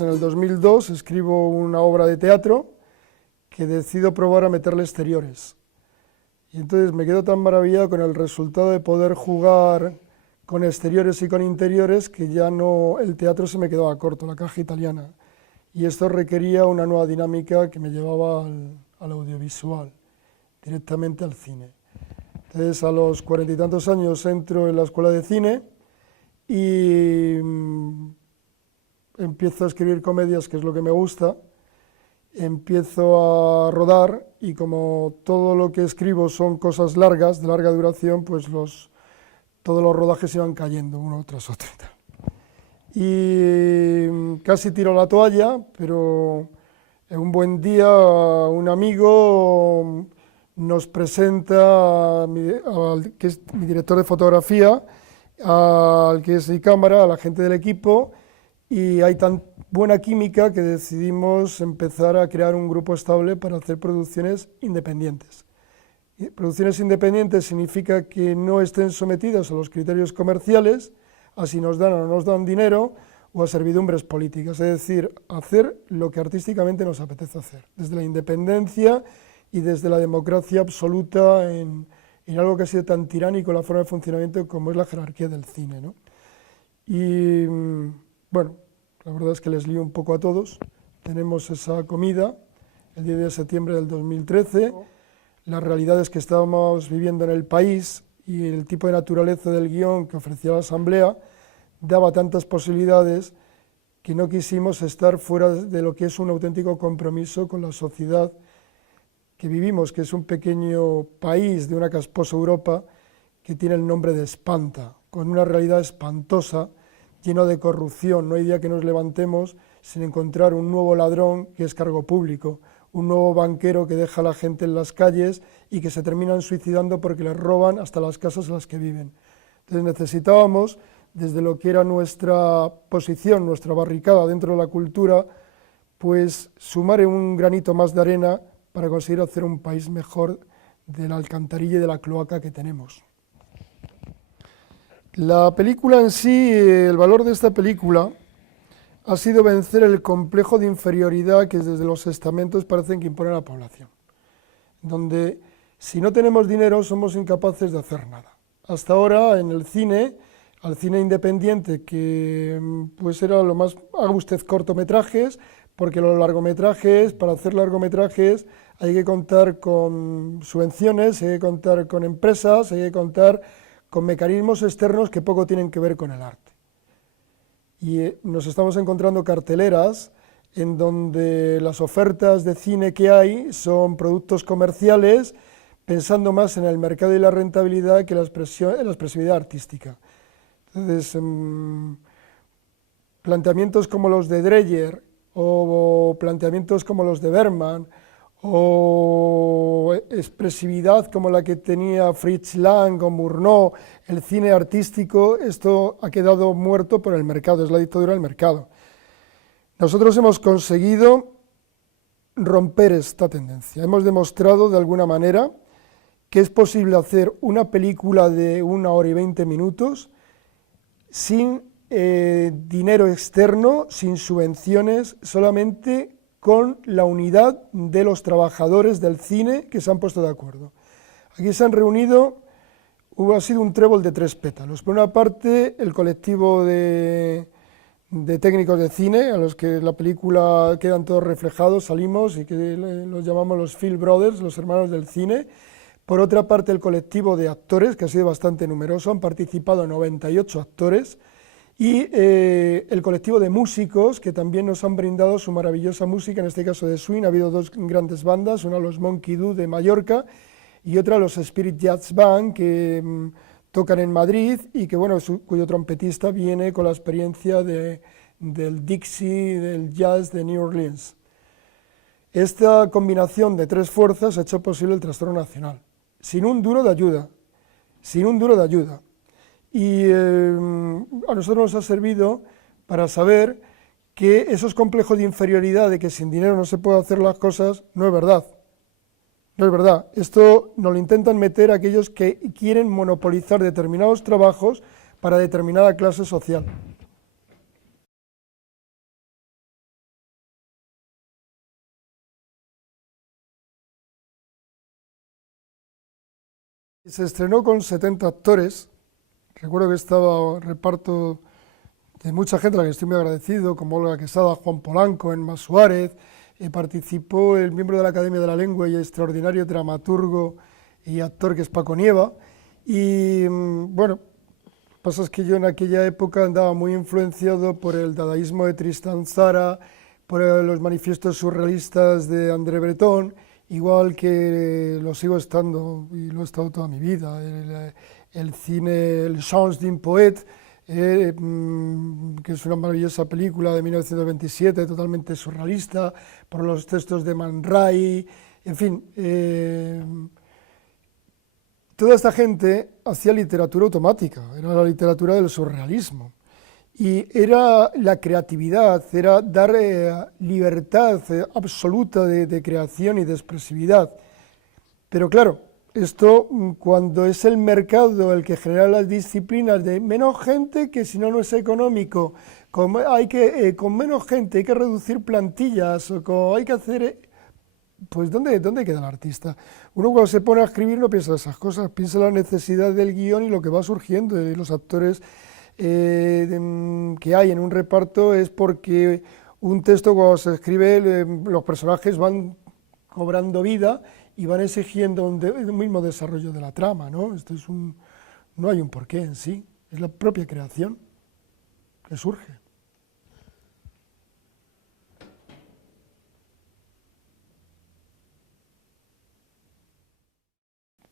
En el 2002 escribo una obra de teatro que decido probar a meterle exteriores. Y entonces me quedo tan maravillado con el resultado de poder jugar con exteriores y con interiores que ya no, el teatro se me quedaba corto, la caja italiana. Y esto requería una nueva dinámica que me llevaba al audiovisual, directamente al cine. Entonces a los 40 y tantos años entro en la escuela de cine y empiezo a escribir comedias, que es lo que me gusta, empiezo a rodar y como todo lo que escribo son cosas largas, de larga duración, pues todos los rodajes iban cayendo uno tras otro. Y casi tiro la toalla, pero un buen día un amigo nos presenta al que es mi director de fotografía, al que es mi cámara, a la gente del equipo, y hay tan buena química que decidimos empezar a crear un grupo estable para hacer producciones independientes. Y producciones independientes significa que no estén sometidas a los criterios comerciales, a si nos dan o no nos dan dinero, o a servidumbres políticas, es decir, hacer lo que artísticamente nos apetece hacer, desde la independencia y desde la democracia absoluta en algo que ha sido tan tiránico la forma de funcionamiento como es la jerarquía del cine, ¿no? Y bueno, la verdad es que les lío un poco a todos. Tenemos esa comida el 10 de septiembre del 2013, las realidades que estábamos viviendo en el país y el tipo de naturaleza del guión que ofrecía la Asamblea daba tantas posibilidades que no quisimos estar fuera de lo que es un auténtico compromiso con la sociedad que vivimos, que es un pequeño país de una casposa Europa que tiene el nombre de Espanta, con una realidad espantosa, lleno de corrupción. No hay día que nos levantemos sin encontrar un nuevo ladrón que es cargo público, un nuevo banquero que deja a la gente en las calles y que se terminan suicidando porque les roban hasta las casas en las que viven. Entonces necesitábamos, desde lo que era nuestra posición, nuestra barricada dentro de la cultura, pues sumar un granito más de arena para conseguir hacer un país mejor de la alcantarilla y de la cloaca que tenemos. La película en sí, el valor de esta película ha sido vencer el complejo de inferioridad que desde los estamentos parecen que impone a la población, donde si no tenemos dinero somos incapaces de hacer nada. Hasta ahora en el cine, al cine independiente, que pues era lo más, haga usted cortometrajes, porque los largometrajes, para hacer largometrajes hay que contar con subvenciones, hay que contar con empresas, hay que contar con mecanismos externos que poco tienen que ver con el arte. Y nos estamos encontrando carteleras en donde las ofertas de cine que hay son productos comerciales, pensando más en el mercado y la rentabilidad que en la expresividad artística. Entonces, planteamientos como los de Dreyer, o planteamientos como los de Bergman, o expresividad como la que tenía Fritz Lang o Murnau, el cine artístico, esto ha quedado muerto por el mercado, es la dictadura del mercado. Nosotros hemos conseguido romper esta tendencia, hemos demostrado de alguna manera que es posible hacer una película de 1 hora y 20 minutos sin dinero externo, sin subvenciones, solamente con la unidad de los trabajadores del cine que se han puesto de acuerdo. Aquí se han reunido, ha sido un trébol de 3 pétalos. Por una parte, el colectivo de técnicos de cine, a los que en la película quedan todos reflejados, salimos y que los llamamos los Phil Brothers, los hermanos del cine. Por otra parte, el colectivo de actores, que ha sido bastante numeroso, han participado 98 actores, y el colectivo de músicos, que también nos han brindado su maravillosa música, en este caso de swing. Ha habido 2 grandes bandas, una los Monkey Do de Mallorca y otra los Spirit Jazz Band, que tocan en Madrid y que, bueno, cuyo trompetista viene con la experiencia del Dixie, del jazz de New Orleans. Esta combinación de 3 fuerzas ha hecho posible el trastorno nacional, sin un duro de ayuda, sin un duro de ayuda. Y a nosotros nos ha servido para saber que esos complejos de inferioridad, de que sin dinero no se puede hacer las cosas, no es verdad. No es verdad. Esto nos lo intentan meter aquellos que quieren monopolizar determinados trabajos para determinada clase social. Se estrenó con 70 actores. Recuerdo que estaba reparto de mucha gente a la que estoy muy agradecido, como Olga Quesada, Juan Polanco, Emma Suárez. Participó el miembro de la Academia de la Lengua y extraordinario dramaturgo y actor que es Paco Nieva. Y bueno, lo que pasa es que yo en aquella época andaba muy influenciado por el dadaísmo de Tristan Tzara, por los manifiestos surrealistas de André Breton, igual que lo sigo estando y lo he estado toda mi vida. El cine, el Chants d'un poète, que es una maravillosa película de 1927, totalmente surrealista, por los textos de Man Ray, en fin. Toda esta gente hacía literatura automática, era la literatura del surrealismo. Y era la creatividad, era dar libertad absoluta de creación y de expresividad. Pero claro, esto cuando es el mercado el que genera las disciplinas de menos gente, que si no no es económico, con menos gente hay que reducir plantillas, o hay que hacer... Pues ¿dónde queda el artista? Uno cuando se pone a escribir no piensa esas cosas, piensa en la necesidad del guión y lo que va surgiendo, y los actores que hay en un reparto es porque un texto cuando se escribe los personajes van cobrando vida y van exigiendo un mismo desarrollo de la trama, ¿no? No hay un porqué en sí, es la propia creación que surge.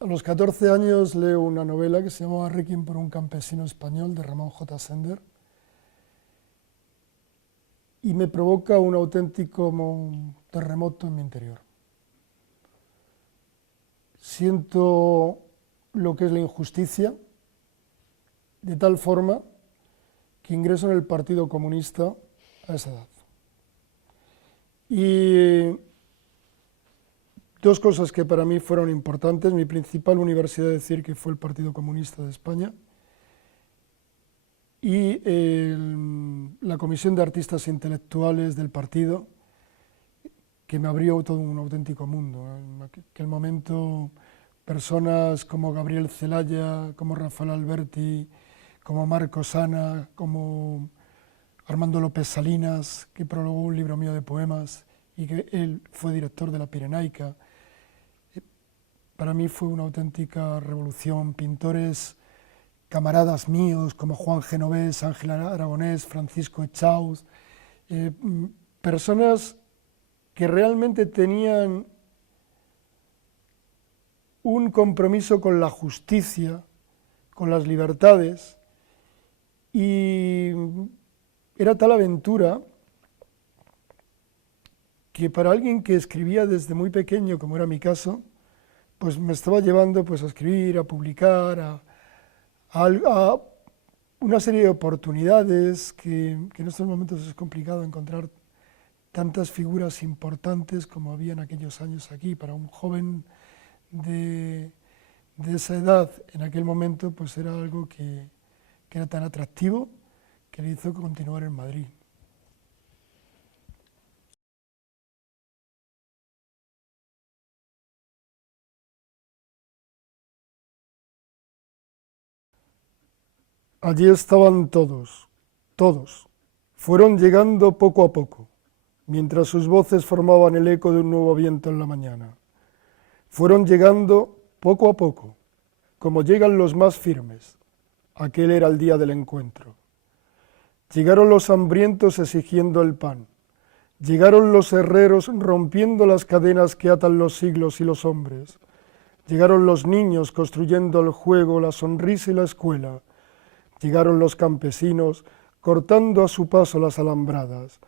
A los 14 años leo una novela que se llamaba Requiem por un campesino español, de Ramón J. Sender, y me provoca un auténtico terremoto en mi interior. Siento lo que es la injusticia, de tal forma que ingreso en el Partido Comunista a esa edad. Y dos cosas que para mí fueron importantes: mi principal universidad de decir que fue el Partido Comunista de España, y la Comisión de Artistas Intelectuales del partido, que me abrió todo un auténtico mundo. En aquel momento, personas como Gabriel Celaya, como Rafael Alberti, como Marco Sana, como Armando López Salinas, que prologó un libro mío de poemas y que él fue director de la Pirenaica. Para mí fue una auténtica revolución. Pintores, camaradas míos como Juan Genovés, Ángel Aragonés, Francisco Echauz, personas que realmente tenían un compromiso con la justicia, con las libertades, y era tal aventura que para alguien que escribía desde muy pequeño, como era mi caso, pues me estaba llevando pues a escribir, a publicar, a una serie de oportunidades que en estos momentos es complicado encontrar tantas figuras importantes como había en aquellos años aquí. Para un joven de esa edad, en aquel momento, pues era algo que era tan atractivo que le hizo continuar en Madrid. Allí estaban todos, todos. Fueron llegando poco a poco, mientras sus voces formaban el eco de un nuevo viento en la mañana. Fueron llegando poco a poco, como llegan los más firmes. Aquel era el día del encuentro. Llegaron los hambrientos exigiendo el pan. Llegaron los herreros rompiendo las cadenas que atan los siglos y los hombres. Llegaron los niños construyendo el juego, la sonrisa y la escuela. Llegaron los campesinos cortando a su paso las alambradas.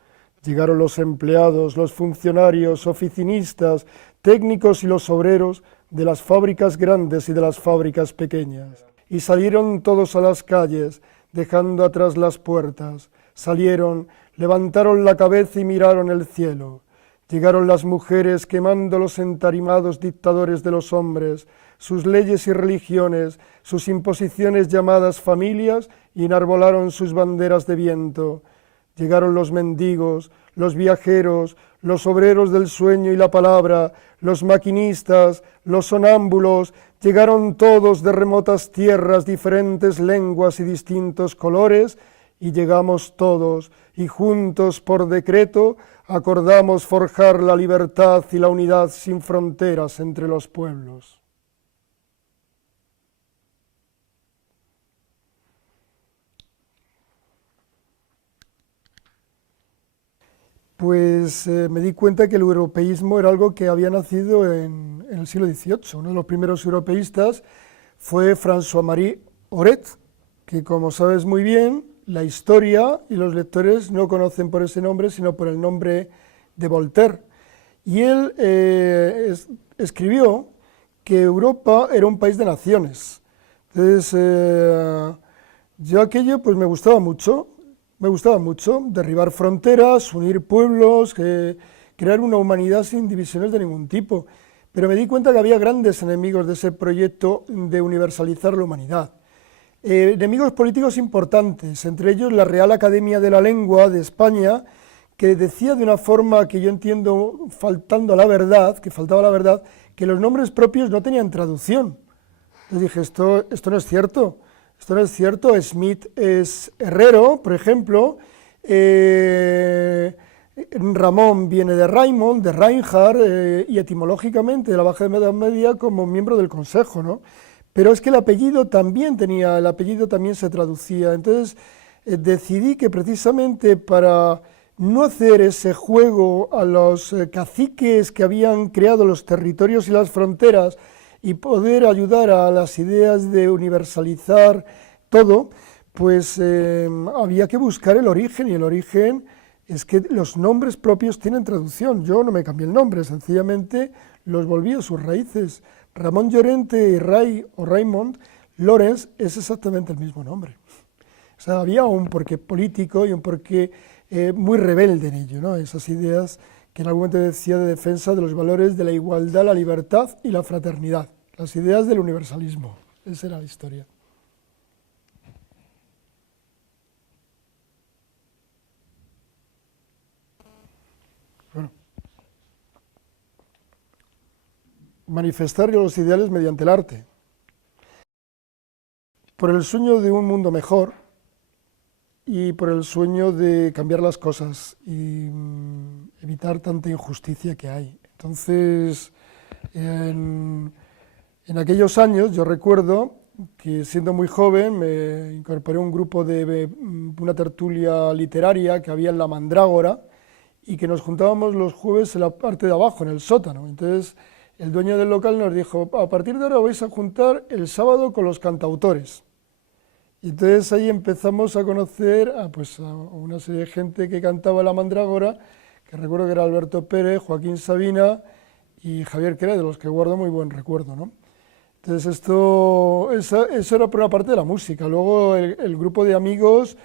Llegaron los empleados, los funcionarios, oficinistas, técnicos y los obreros de las fábricas grandes y de las fábricas pequeñas. Y salieron todos a las calles, dejando atrás las puertas. Salieron, levantaron la cabeza y miraron el cielo. Llegaron las mujeres quemando los entarimados dictadores de los hombres, sus leyes y religiones, sus imposiciones llamadas familias, y enarbolaron sus banderas de viento. llegaron los mendigos, los viajeros, los obreros del sueño y la palabra, los maquinistas, los sonámbulos, llegaron todos de remotas tierras, diferentes lenguas y distintos colores, y llegamos todos, y juntos por decreto acordamos forjar la libertad y la unidad sin fronteras entre los pueblos. Pues me di cuenta que el europeísmo era algo que había nacido en el siglo XVIII. Uno de los primeros europeístas fue François-Marie Aurèt, que, como sabes muy bien, la historia y los lectores no conocen por ese nombre, sino por el nombre de Voltaire. Y él escribió que Europa era un país de naciones. Entonces, yo aquello pues me gustaba mucho derribar fronteras, unir pueblos, crear una humanidad sin divisiones de ningún tipo. Pero me di cuenta que había grandes enemigos de ese proyecto de universalizar la humanidad. Enemigos políticos importantes, entre ellos la Real Academia de la Lengua de España, que decía de una forma que yo entiendo faltando la verdad, que faltaba la verdad, que los nombres propios no tenían traducción. Entonces dije, esto no es cierto. Esto no es cierto. Smith es herrero, por ejemplo. Ramón viene de Raymond, de Reinhardt, y etimológicamente de la Baja Edad Media como miembro del Consejo, ¿no? Pero es que el apellido también se traducía. Entonces decidí que precisamente para no hacer ese juego a los caciques que habían creado los territorios y las fronteras y poder ayudar a las ideas de universalizar todo, pues había que buscar el origen, y el origen es que los nombres propios tienen traducción. Yo no me cambié el nombre, sencillamente los volví a sus raíces. Ramón Llorente y Raymond Lorenz es exactamente el mismo nombre. O sea, había un porqué político y un porqué muy rebelde en ello, ¿no? Esas ideas que en algún momento decía de defensa de los valores de la igualdad, la libertad y la fraternidad, las ideas del universalismo. Esa era la historia. Bueno. Manifestar los ideales mediante el arte. Por el sueño de un mundo mejor y por el sueño de cambiar las cosas y evitar tanta injusticia que hay. Entonces, en aquellos años yo recuerdo que siendo muy joven me incorporé a un grupo de una tertulia literaria que había en La Mandrágora y que nos juntábamos los jueves en la parte de abajo, en el sótano. Entonces, el dueño del local nos dijo, a partir de ahora vais a juntar el sábado con los cantautores. Y entonces ahí empezamos a conocer a una serie de gente que cantaba La Mandrágora, que recuerdo que era Alberto Pérez, Joaquín Sabina y Javier Queré, de los que guardo muy buen recuerdo, ¿no? Entonces eso era por una parte de la música. Luego el grupo de amigos,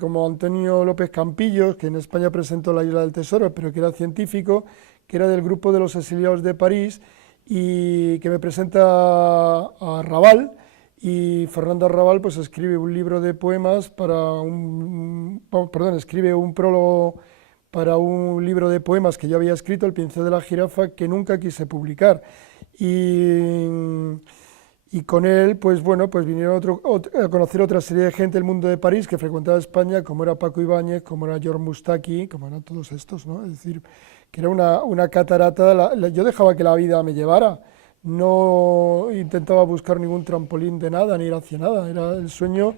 como Antonio López Campillos, que en España presentó La Isla del Tesoro, pero que era científico, que era del grupo de los exiliados de París, y que me presenta a Raval, y Fernando Arrabal pues escribe un libro de poemas escribe un prólogo para un libro de poemas que yo había escrito, El pincel de la jirafa, que nunca quise publicar. Y con él, pues vinieron a conocer otra serie de gente del mundo de París que frecuentaba España, como era Paco Ibáñez, como era George Moustaki, como eran todos estos, ¿no? Es decir, que era una catarata, yo dejaba que la vida me llevara, no intentaba buscar ningún trampolín de nada, ni ir hacia nada, era el sueño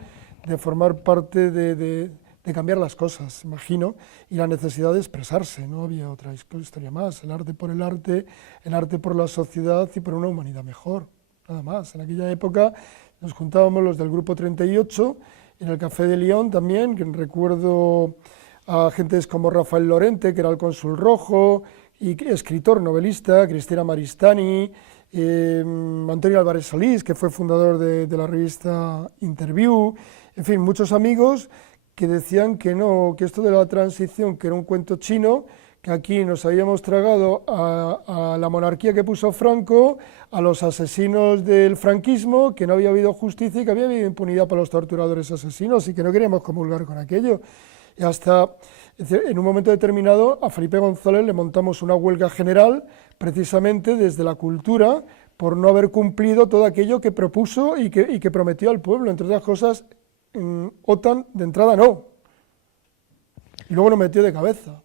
de formar parte de cambiar las cosas, imagino, y la necesidad de expresarse, no había otra historia más, el arte por la sociedad y por una humanidad mejor, nada más. En aquella época nos juntábamos los del Grupo 38, en el Café de Lyon también, que recuerdo a gentes como Rafael Lorente, que era el cónsul rojo, y escritor, novelista, Cristina Maristani, Antonio Álvarez Solís, que fue fundador de la revista Interview, en fin, muchos amigos que decían que no, que esto de la transición, que era un cuento chino, que aquí nos habíamos tragado a la monarquía que puso Franco, a los asesinos del franquismo, que no había habido justicia y que había habido impunidad para los torturadores asesinos y que no queríamos comulgar con aquello. Y hasta, es decir, en un momento determinado, a Felipe González le montamos una huelga general, precisamente desde la cultura, por no haber cumplido todo aquello que propuso y que prometió al pueblo. Entre otras cosas, OTAN de entrada no. Y luego nos metió de cabeza.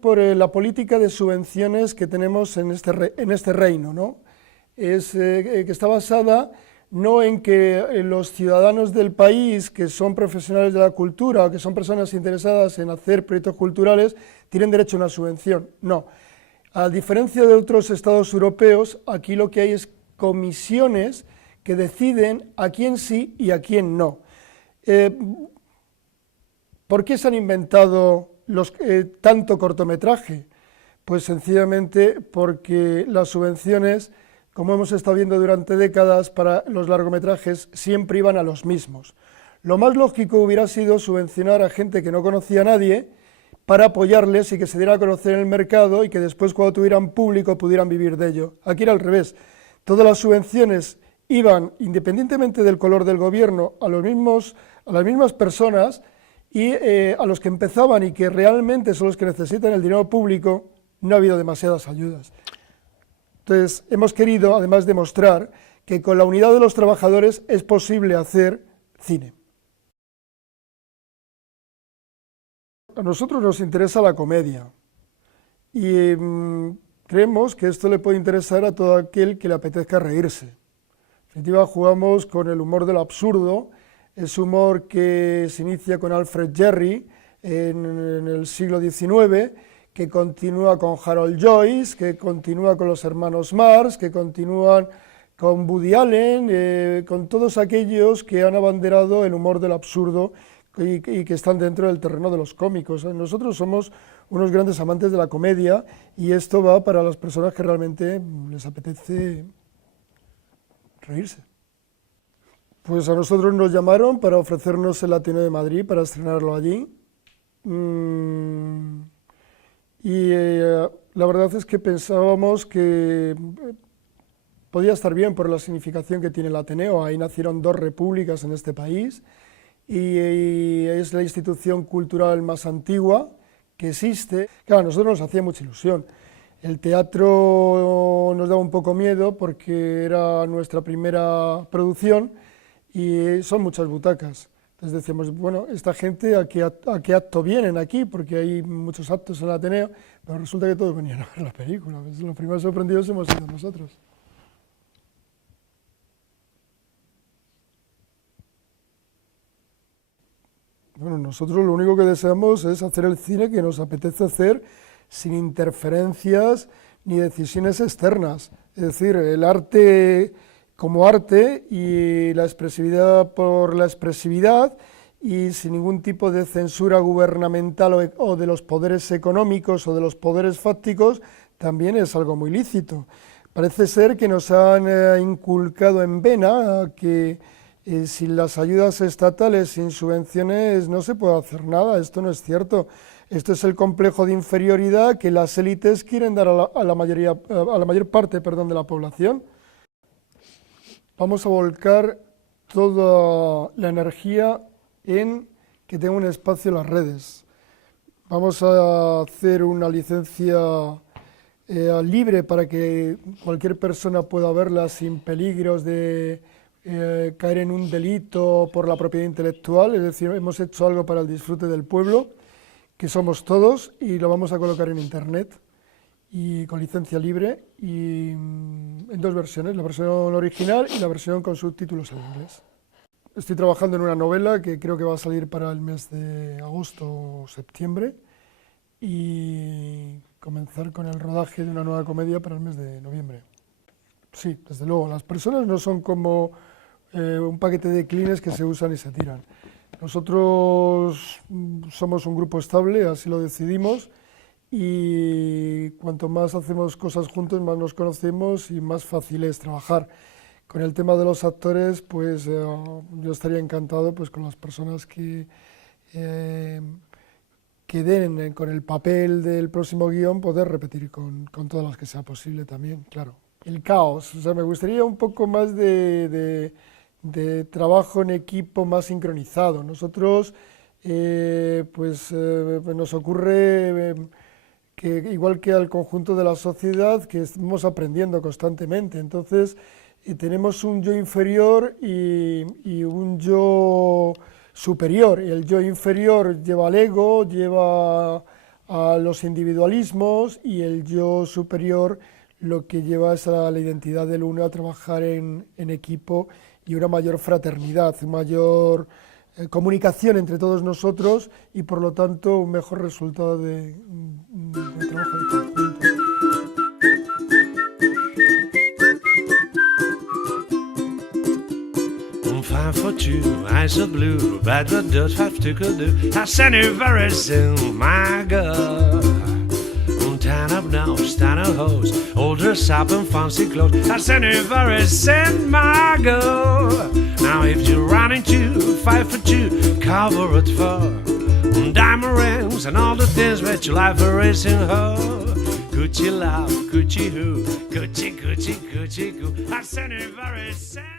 Por la política de subvenciones que tenemos en este reino, ¿no? Es que está basada no en que los ciudadanos del país, que son profesionales de la cultura o que son personas interesadas en hacer proyectos culturales, tienen derecho a una subvención, no. A diferencia de otros estados europeos, aquí lo que hay es comisiones que deciden a quién sí y a quién no. ¿Por qué se han inventado tanto cortometraje? Pues sencillamente porque las subvenciones, como hemos estado viendo durante décadas para los largometrajes, siempre iban a los mismos. Lo más lógico hubiera sido subvencionar a gente que no conocía a nadie para apoyarles y que se diera a conocer en el mercado y que después, cuando tuvieran público, pudieran vivir de ello. Aquí era al revés. Todas las subvenciones iban, independientemente del color del gobierno, a las mismas personas, y a los que empezaban y que realmente son los que necesitan el dinero público, no ha habido demasiadas ayudas. Entonces, hemos querido, además, demostrar que con la unidad de los trabajadores es posible hacer cine. A nosotros nos interesa la comedia y creemos que esto le puede interesar a todo aquel que le apetezca reírse. En definitiva, jugamos con el humor de lo absurdo. Es humor que se inicia con Alfred Jarry en el siglo XIX, que continúa con Harold Joyce, que continúa con los hermanos Marx, que continúan con Woody Allen, con todos aquellos que han abanderado el humor del absurdo y que están dentro del terreno de los cómicos. Nosotros somos unos grandes amantes de la comedia y esto va para las personas que realmente les apetece reírse. Pues a nosotros nos llamaron para ofrecernos el Ateneo de Madrid, para estrenarlo allí. La verdad es que pensábamos que podía estar bien por la significación que tiene el Ateneo. Ahí nacieron dos repúblicas en este país y es la institución cultural más antigua que existe. Claro, a nosotros nos hacía mucha ilusión. El teatro nos daba un poco miedo porque era nuestra primera producción y son muchas butacas. Entonces decíamos, bueno, esta gente a qué acto vienen aquí, porque hay muchos actos en el Ateneo, pero resulta que todos venían a ver la película. Pues los primeros sorprendidos hemos sido nosotros. Bueno, nosotros lo único que deseamos es hacer el cine que nos apetece hacer sin interferencias ni decisiones externas. Es decir, el arte como arte y la expresividad por la expresividad y sin ningún tipo de censura gubernamental o de los poderes económicos o de los poderes fácticos, también es algo muy lícito. Parece ser que nos han inculcado en vena que sin las ayudas estatales, sin subvenciones, no se puede hacer nada. Esto no es cierto. Esto es el complejo de inferioridad que las élites quieren dar a la mayor parte, de la población. Vamos a volcar toda la energía en que tenga un espacio en las redes. Vamos a hacer una licencia libre para que cualquier persona pueda verla sin peligros de caer en un delito por la propiedad intelectual, es decir, hemos hecho algo para el disfrute del pueblo, que somos todos, y lo vamos a colocar en internet y con licencia libre y en dos versiones, la versión original y la versión con subtítulos en inglés. Estoy trabajando en una novela que creo que va a salir para el mes de agosto o septiembre y comenzar con el rodaje de una nueva comedia para el mes de noviembre. Sí, desde luego, las personas no son como un paquete de clines que se usan y se tiran. Nosotros somos un grupo estable, así lo decidimos, y cuanto más hacemos cosas juntos, más nos conocemos y más fácil es trabajar. Con el tema de los actores, pues yo estaría encantado pues, con las personas que que den con el papel del próximo guión, poder repetir con todas las que sea posible también, claro. El caos, o sea, me gustaría un poco más de trabajo en equipo más sincronizado. Nosotros, nos ocurre que, igual que al conjunto de la sociedad, que estamos aprendiendo constantemente. Entonces, tenemos un yo inferior y un yo superior. El yo inferior lleva al ego, lleva a los individualismos, y el yo superior lo que lleva es a la identidad del uno, a trabajar en equipo y una mayor fraternidad, mayor comunicación entre todos nosotros y por lo tanto un mejor resultado de trabajo de conjunto. Fine for two, eyes are blue, bad what does have to do. I send it very soon, my God. Stand up now, stand up hose, all dress up in fancy clothes. I send it very soon, my God. Now if you're running to 5 for 2, cover it for diamond rings and all the things that your life are racing her. Gucci love, Gucci who, Gucci, Gucci, Gucci, Gucci. I send it very soon.